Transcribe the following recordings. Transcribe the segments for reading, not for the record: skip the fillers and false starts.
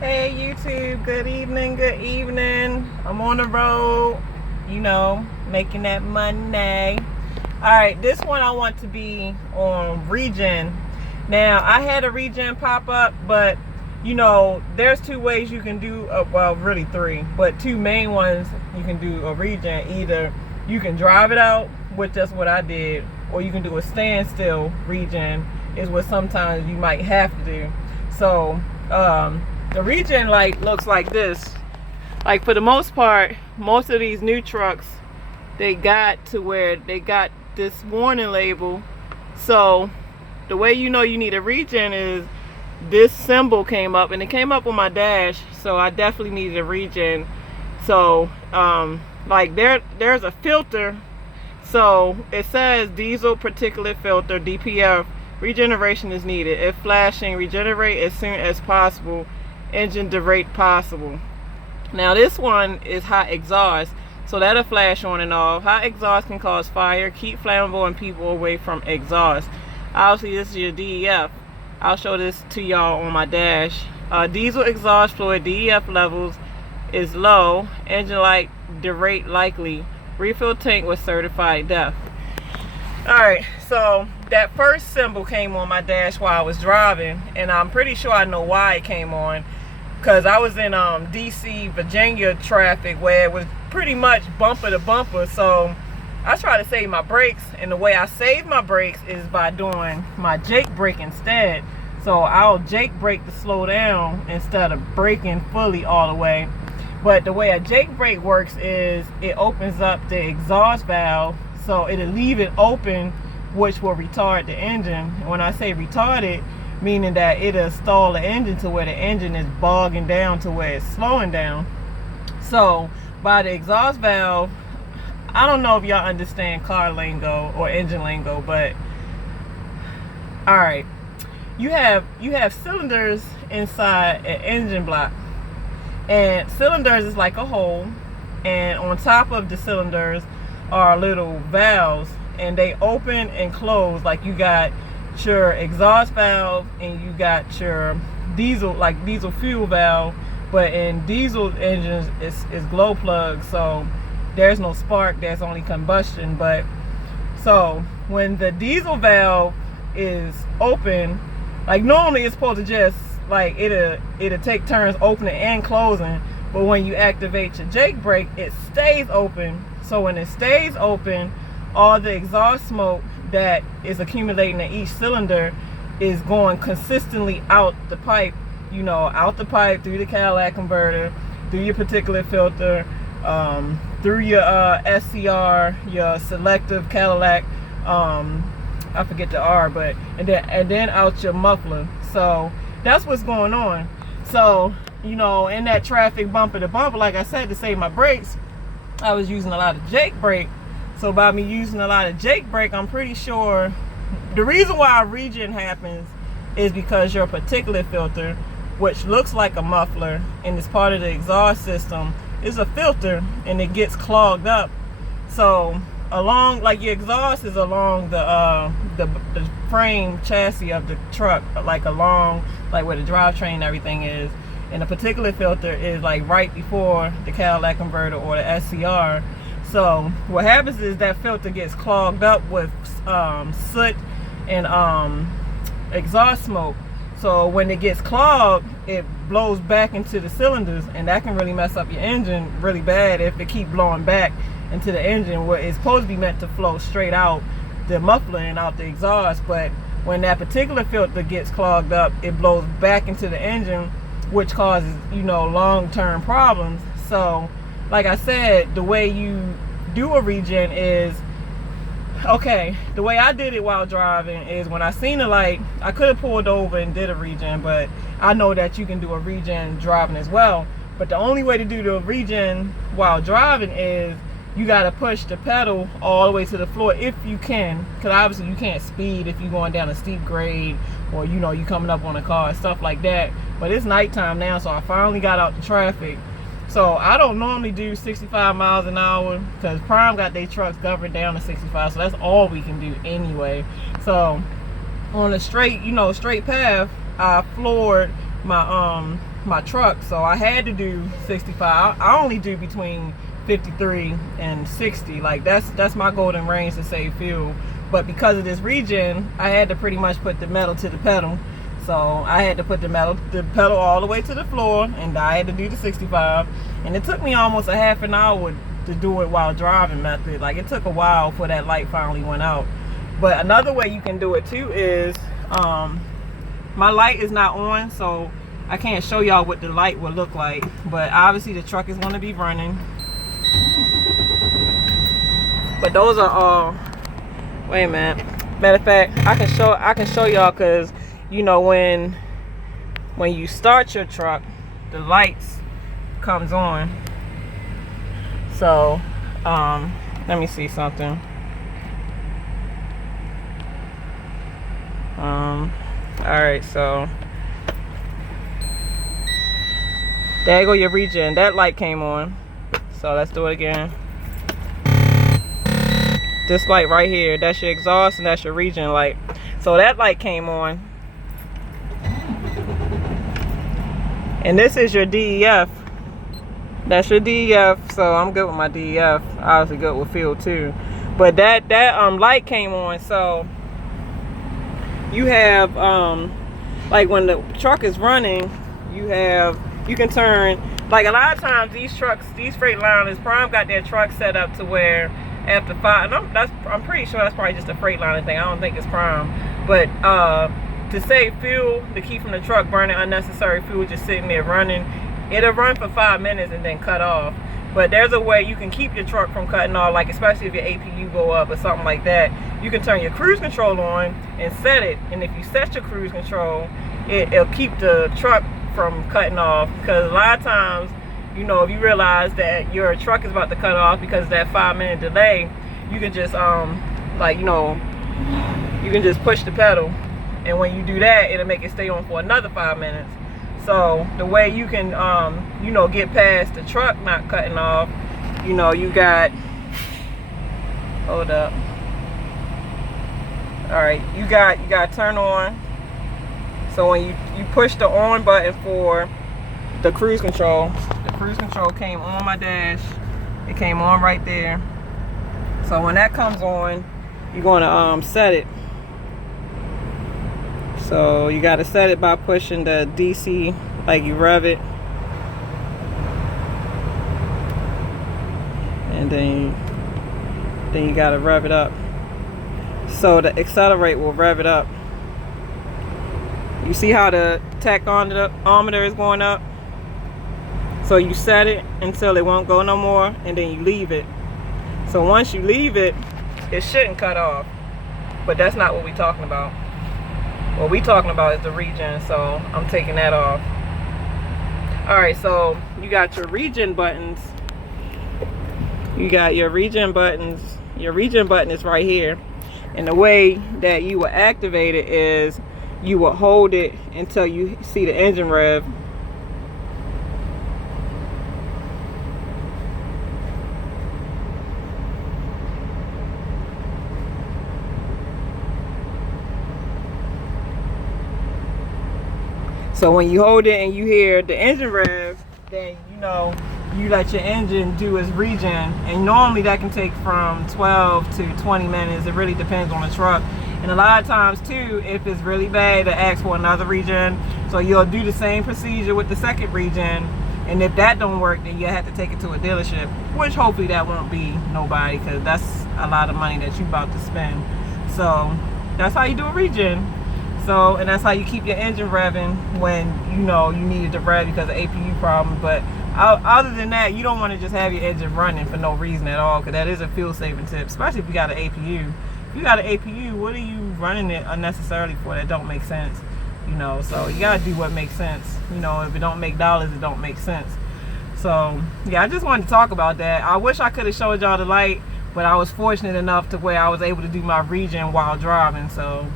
Hey YouTube, good evening, good evening. I'm on the road, making that money. Alright, this one I want to be on regen. Now, I had a regen pop up, but there's two ways you can do, well, really three, but two main ones you can do a regen. Either you can drive it out, which that's what I did, or you can do a standstill regen, is what sometimes you might have to do. So, the regen light looks like this. Like, for the most part, most of these new trucks, they got to where they got this warning label. So the way you know you need a regen is this symbol came up, and it came up on my dash, so I definitely needed a regen. So like there's a filter, so it says diesel particulate filter, DPF, regeneration is needed. If flashing, regenerate as soon as possible, engine derate possible. Now this one is hot exhaust, so that'll flash on and off. Hot exhaust can cause fire, keep flammable and people away from exhaust. Obviously this is your DEF. I'll show this to y'all on my dash. Diesel exhaust fluid DEF levels is low, engine light derate likely, refill tank with certified DEF. Alright, so that first symbol came on my dash while I was driving, and I'm pretty sure I know why it came on, because I was in DC, Virginia traffic where it was pretty much bumper to bumper. So I try to save my brakes, and the way I save my brakes is by doing my Jake brake instead. So I'll Jake brake to slow down instead of braking fully all the way. But the way a Jake brake works is it opens up the exhaust valve, so it'll leave it open, which will retard the engine. When I say retarded, meaning that it'll stall the engine to where the engine is bogging down to where it's slowing down. So by the exhaust valve, I don't know if y'all understand car lingo or engine lingo, but all right, you have cylinders inside an engine block, and cylinders is like a hole, and on top of the cylinders are little valves, and they open and close. Like, you got your exhaust valve and you got your diesel fuel valve, but in diesel engines it's glow plug, so there's no spark, there's only combustion. But so when the diesel valve is open, like normally it's supposed to just like it'll take turns opening and closing, but when you activate your Jake brake, it stays open. So when it stays open, all the exhaust smoke that is accumulating in each cylinder is going consistently out the pipe, through the Cadillac converter, through your particulate filter, through your SCR, your selective Cadillac, I forget the R, but and then out your muffler. So that's what's going on. So in that traffic bumper to bumper, like I said, to save my brakes, I was using a lot of Jake brake. So by me using a lot of Jake brake, I'm pretty sure the reason why a regen happens is because your particulate filter, which looks like a muffler and is part of the exhaust system, is a filter, and it gets clogged up. So along, like, your exhaust is along the frame chassis of the truck, like along like where the drivetrain and everything is, and the particulate filter is like right before the Cadillac converter or the SCR. So what happens is that filter gets clogged up with soot and exhaust smoke. So when it gets clogged, it blows back into the cylinders, and that can really mess up your engine really bad if it keep blowing back into the engine, where it's supposed to be meant to flow straight out the muffler and out the exhaust. But when that particular filter gets clogged up, it blows back into the engine, which causes long-term problems. So like I said, the way you do a regen is, okay, the way I did it while driving is when I seen the light, I could have pulled over and did a regen, but I know that you can do a regen driving as well. But the only way to do the regen while driving is you got to push the pedal all the way to the floor if you can, because obviously you can't speed if you're going down a steep grade, or you coming up on a car, stuff like that. But it's nighttime now, so I finally got out the traffic. So I don't normally do 65 miles an hour because Prime got their trucks governed down to 65, so that's all we can do anyway. So on a straight, straight path, I floored my my truck, so I had to do 65. I only do between 53 and 60. Like that's my golden range to save fuel. But because of this regen, I had to pretty much put the metal to the pedal. So I had to put the pedal all the way to the floor, and I had to do the 65. And it took me almost a half an hour to do it while driving method. Like, it took a while for that light finally went out. But another way you can do it too is, my light is not on, so I can't show y'all what the light will look like. But obviously the truck is going to be running. But those are all, wait a minute. Matter of fact, I can show y'all, because you know, when you start your truck, the lights comes on. So let me see something. All right, so there you go, your regen. That light came on. So let's do it again. This light right here, that's your exhaust and that's your regen light. So that light came on. And this is your DEF. That's your DEF, so I'm good with my DEF. Obviously good with fuel too. But that light came on, so you have like when the truck is running, you can turn, like a lot of times these trucks, these Freightliners, Prime got their truck set up to where after 5, and I'm pretty sure that's probably just a Freightliner thing. I don't think it's Prime, but to save fuel, to keep from the truck burning unnecessary fuel just sitting there running, it'll run for 5 minutes and then cut off. But there's a way you can keep your truck from cutting off, like especially if your APU go up or something like that. You can turn your cruise control on and set it, and if you set your cruise control, it'll keep the truck from cutting off. Because a lot of times, you know, if you realize that your truck is about to cut off because of that 5-minute delay, you can just like, you know, you can just push the pedal, and when you do that, it'll make it stay on for another 5 minutes. So the way you can you know, get past the truck not cutting off, you know, you got, hold up, all right, you got turn on. So when you push the on button for the cruise control came on my dash. It came on right there. So when that comes on, you're going to set it. So you got to set it by pushing the DC, like you rev it, and then you got to rev it up. So the accelerate will rev it up. You see how the tachometer is going up? So you set it until it won't go no more, and then you leave it. So once you leave it, it shouldn't cut off. But that's not what we're talking about. What we're talking about is the regen, so I'm taking that off. Alright, so you got your regen buttons. You got your regen buttons. Your regen button is right here. And the way that you will activate it is you will hold it until you see the engine rev. So when you hold it and you hear the engine rev, then you know you let your engine do its regen. And normally that can take from 12 to 20 minutes. It really depends on the truck. And a lot of times too, if it's really bad, it asks for another regen. So you'll do the same procedure with the second regen. And if that don't work, then you have to take it to a dealership, which hopefully that won't be nobody, because that's a lot of money that you're about to spend. So that's how you do a regen. So, and that's how you keep your engine revving when you know you needed to rev because of APU problem. But other than that, you don't want to just have your engine running for no reason at all, because that is a fuel saving tip, especially if you got an APU. If you got an APU, what are you running it unnecessarily for? That don't make sense, you know. So you gotta do what makes sense, you know. If it don't make dollars, it don't make sense. So yeah, I just wanted to talk about that. I wish I could have showed y'all the light, but I was fortunate enough to where I was able to do my regen while driving. So,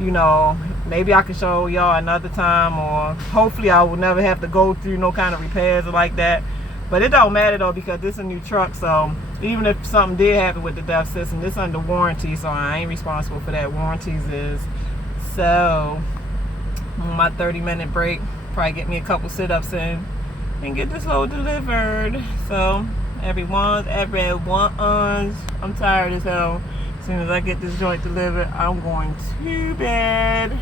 you know, maybe I can show y'all another time, or hopefully I will never have to go through no kind of repairs like that. But it don't matter though, because this is a new truck, so even if something did happen with the DEF system, this under warranty, so I ain't responsible for that. Warranties is. So on my 30-minute break, Probably get me a couple sit-ups in and get this load delivered. So everyone's, I'm tired as hell. As soon as I get this joint delivered, I'm going to bed.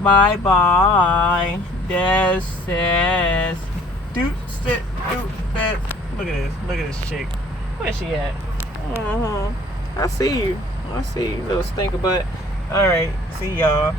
Bye bye. This is doot sit. Look at this chick. Where's she at? I see you, little stinker butt. All right, see y'all.